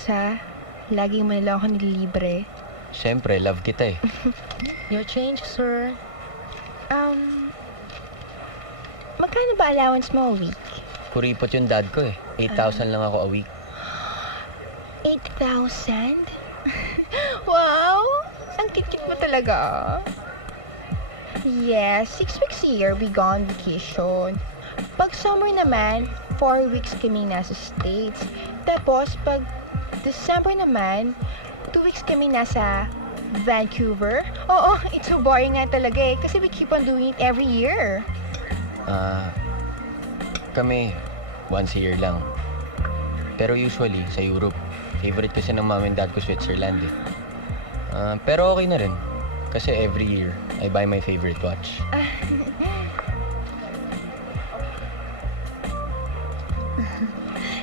Thanks, ha. Lagi mo nila ako nililibre. Siyempre, love kita eh. Your change, sir. Magkano ba allowance mo a week? Kuripot yung dad ko eh. 8,000 lang ako a week. 8,000? Wow! Ang kit-kit mo talaga. Yes, 6 weeks a year we go on vacation. Pag summer naman, 4 weeks kami nasa States. Tapos, pag December naman, 2 weeks kami nasa Vancouver. Oo, it's so boring nga talaga eh. Kasi we keep on doing it every year. Kami, once a year lang. Pero usually, sa Europe. Favorite kasi ng mom and dad ko Switzerland eh. Pero okay na rin. Kasi every year, I buy my favorite watch.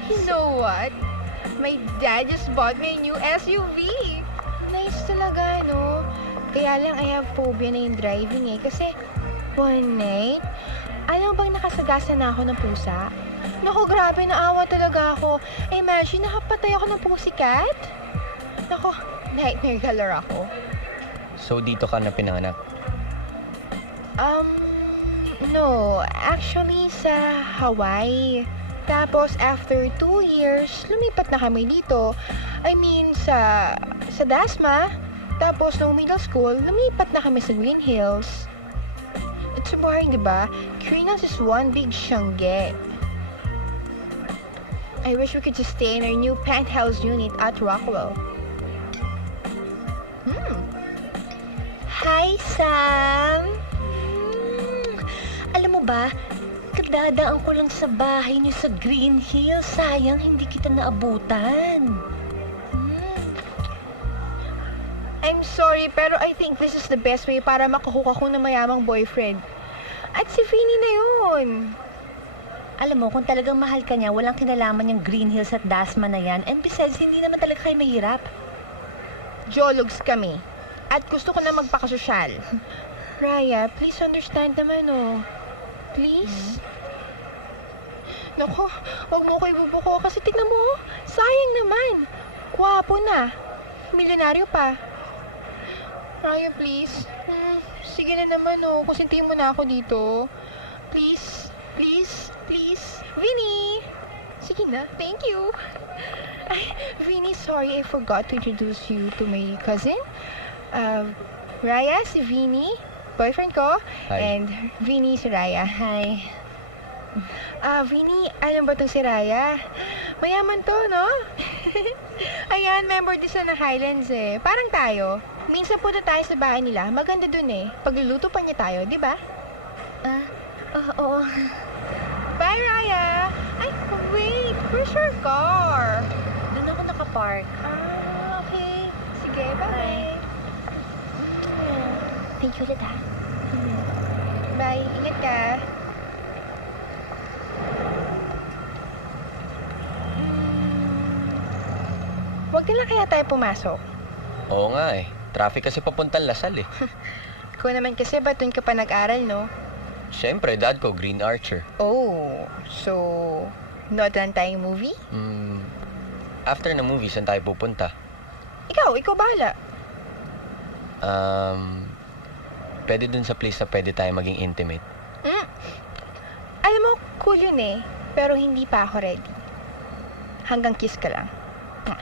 You know what? My dad just bought me a new SUV. Nice talaga, no? Kaya lang I have phobia na yung driving eh. Kasi one night, alam mo bang nakasagasan na ako ng pusa? Naku, grabe, naawa talaga ako. Imagine, nakapatay ako ng pusikat. Naku, nightmare color ako. So, dito ka na pinanganak? No. Actually, sa Hawaii. Tapos, after 2 years, lumipat na kami dito. I mean, sa Dasma. Tapos, nung middle school, lumipat na kami sa Green Hills. It's so boring, diba? Green Hills is one big syangge. I wish we could just stay in our new penthouse unit at Rockwell. Hi, Sam! Alam mo ba, kadadaan ko lang sa bahay niyo sa Green Hills. Sayang, hindi kita naabutan. I'm sorry, pero I think this is the best way para makahook ako ng mayamang boyfriend. At si Vinny na yun. Alam mo, kung talagang mahal ka niya, walang kinalaman yung Green Hills at Dasma na yan. And besides, hindi naman talaga kayo mahirap. Jologs kami. At gusto ko na magpakasosyal. Raya, please understand naman, oh. Please? Naku, wag mo ko ibubuko kasi tignan mo, sayang naman. Gwapo na. Milyonaryo pa. Raya, please. Sige na naman, oh. Kusintihin mo na ako dito. Please, please, please. Vinny! Sige na, thank you. Ay, Vinny, sorry I forgot to introduce you to my cousin. Raya, si Vinny, boyfriend ko. Hi. And Vinny, si Raya. Hi. Vinny, alam ba itong si Raya? Mayaman to, no? Ayan, member din sila ng Highlands eh. Parang tayo. Minsan punta tayo sa bahay nila. Maganda dun eh. Pagluluto pa niya tayo, di ba? Oo. Bye, Raya! Ay, wait! Where's your car? Doon ako nakapark. Okay. Sige, bye. Thank you ulit, ha? Bye. Ingat ka. Huwag na lang kaya tayo pumasok. Oo nga eh. Traffic kasi papuntang Lasal eh. Ikaw naman kasi, ba't dun ka pa nag-aral, no? Siyempre, dad ko, Green Archer. Oh, so, nood lang tayong movie? After na movie, saan tayo pupunta? Ikaw bahala. Pwede dun sa place na pwede tayo maging intimate. Alam mo, cool yun eh. Pero hindi pa ako ready. Hanggang kiss ka lang. Mwah.